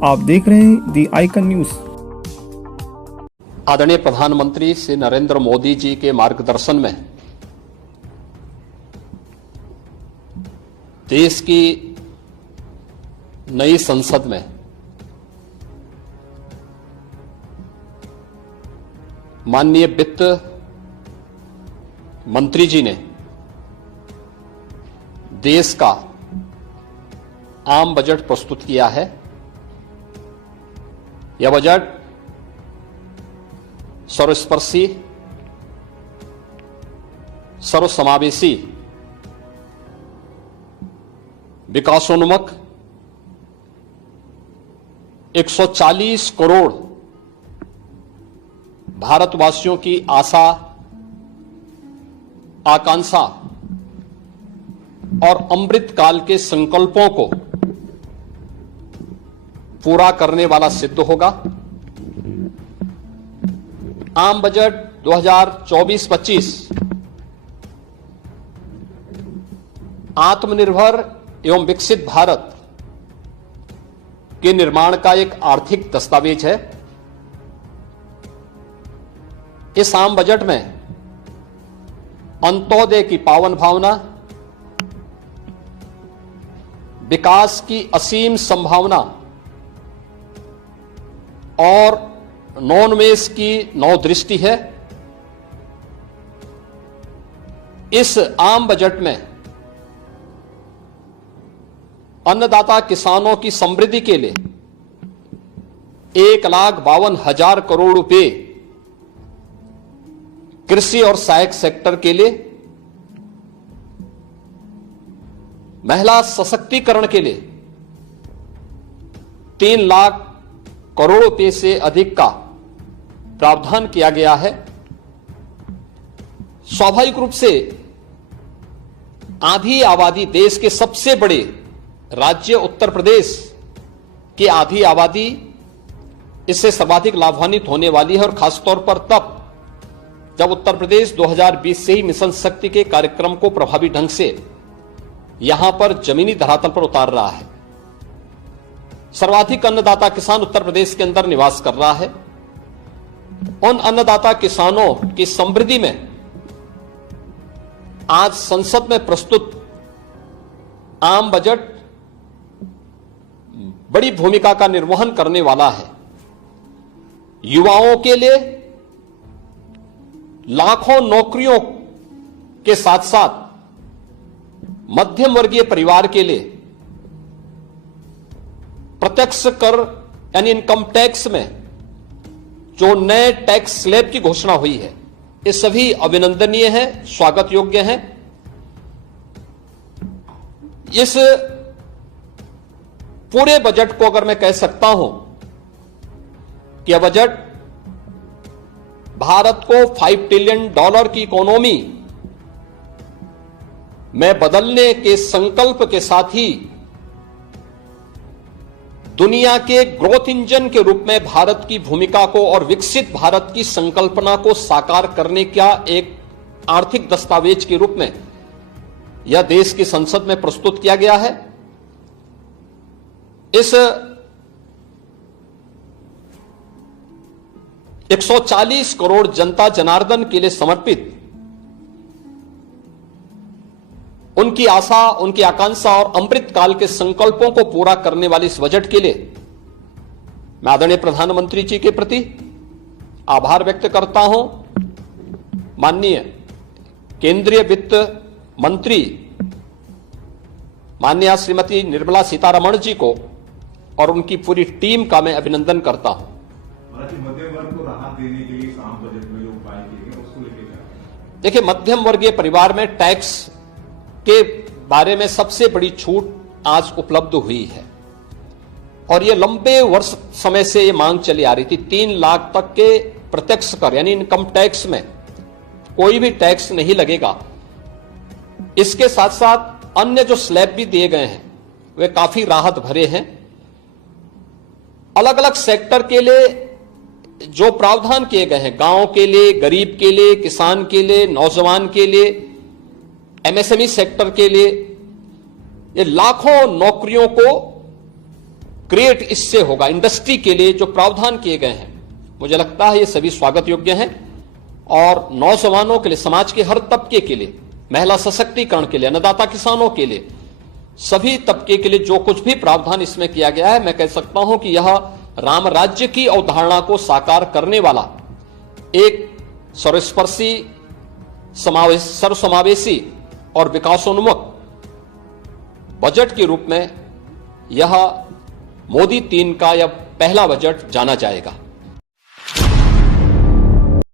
आप देख रहे हैं दी आइकन न्यूज। आदरणीय प्रधानमंत्री श्री नरेंद्र मोदी जी के मार्गदर्शन में देश की नई संसद में माननीय वित्त मंत्री जी ने देश का आम बजट प्रस्तुत किया है। यह बजट सर्वस्पर्शी, सर्वसमावेशी, विकासोन्मुख 140 करोड़ भारतवासियों की आशा, आकांक्षा और अमृत काल के संकल्पों को पूरा करने वाला सिद्ध होगा। आम बजट 2024-25 आत्मनिर्भर एवं विकसित भारत के निर्माण का एक आर्थिक दस्तावेज है। इस आम बजट में अंत्योदय की पावन भावना, विकास की असीम संभावना और नवोन्मेष की नवदृष्टि है। इस आम बजट में अन्नदाता किसानों की समृद्धि के लिए 1,52,000 करोड़ रुपए, कृषि और सहायक सेक्टर के लिए, महिला सशक्तिकरण के लिए 3 लाख करोड़ रुपए से अधिक का प्रावधान किया गया है। स्वाभाविक रूप से आधी आबादी, देश के सबसे बड़े राज्य उत्तर प्रदेश की आधी आबादी इससे सर्वाधिक लाभान्वित होने वाली है, और खासतौर पर तब जब उत्तर प्रदेश 2020 से ही मिशन शक्ति के कार्यक्रम को प्रभावी ढंग से यहां पर जमीनी धरातल पर उतार रहा है। सर्वाधिक अन्नदाता किसान उत्तर प्रदेश के अंदर निवास कर रहा है। उन अन्नदाता किसानों की समृद्धि में आज संसद में प्रस्तुत आम बजट बड़ी भूमिका का निर्वहन करने वाला है। युवाओं के लिए लाखों नौकरियों के साथ साथ मध्यम वर्गीय परिवार के लिए प्रत्यक्ष कर यानी इनकम टैक्स में जो नए टैक्स स्लैब की घोषणा हुई है, ये सभी अभिनंदनीय है, स्वागत योग्य है। इस पूरे बजट को अगर मैं कह सकता हूं कि यह बजट भारत को $5 ट्रिलियन की इकोनॉमी में बदलने के संकल्प के साथ ही दुनिया के ग्रोथ इंजन के रूप में भारत की भूमिका को और विकसित भारत की संकल्पना को साकार करने का एक आर्थिक दस्तावेज के रूप में यह देश की संसद में प्रस्तुत किया गया है। इस 140 करोड़ जनता जनार्दन के लिए समर्पित, उनकी आशा, उनकी आकांक्षा और अमृत काल के संकल्पों को पूरा करने वाले इस बजट के लिए मैं आदरणीय प्रधानमंत्री जी के प्रति आभार व्यक्त करता हूं। माननीय केंद्रीय वित्त मंत्री माननीय श्रीमती निर्मला सीतारमण जी को और उनकी पूरी टीम का मैं अभिनंदन करता हूं। मध्यम वर्ग को राहत देने के लिए आम बजट में जो उपाय किए गए उसको लेकर देखिए, मध्यम वर्गीय परिवार में टैक्स के बारे में सबसे बड़ी छूट आज उपलब्ध हुई है, और यह लंबे वर्ष समय से यह मांग चली आ रही थी। 3 लाख तक के प्रत्यक्ष कर यानी इनकम टैक्स में कोई भी टैक्स नहीं लगेगा। इसके साथ साथ अन्य जो स्लैब भी दिए गए हैं वे काफी राहत भरे हैं। अलग अलग सेक्टर के लिए जो प्रावधान किए गए हैं, गांव के लिए, गरीब के लिए, किसान के लिए, नौजवान के लिए, एमएसएमई सेक्टर के लिए, ये लाखों नौकरियों को क्रिएट इससे होगा। इंडस्ट्री के लिए जो प्रावधान किए गए हैं, मुझे लगता है ये सभी स्वागत योग्य हैं और नौजवानों के लिए, समाज के हर तबके के लिए, महिला सशक्तिकरण के लिए, अन्नदाता किसानों के लिए, सभी तबके के लिए जो कुछ भी प्रावधान इसमें किया गया है, मैं कह सकता हूं कि यह राम राज्य की अवधारणा को साकार करने वाला एक सर्वस्पर्शी, सर्वसमावेशी और विकासोन्मुख बजट के रूप में यह मोदी 3 का यह पहला बजट जाना जाएगा।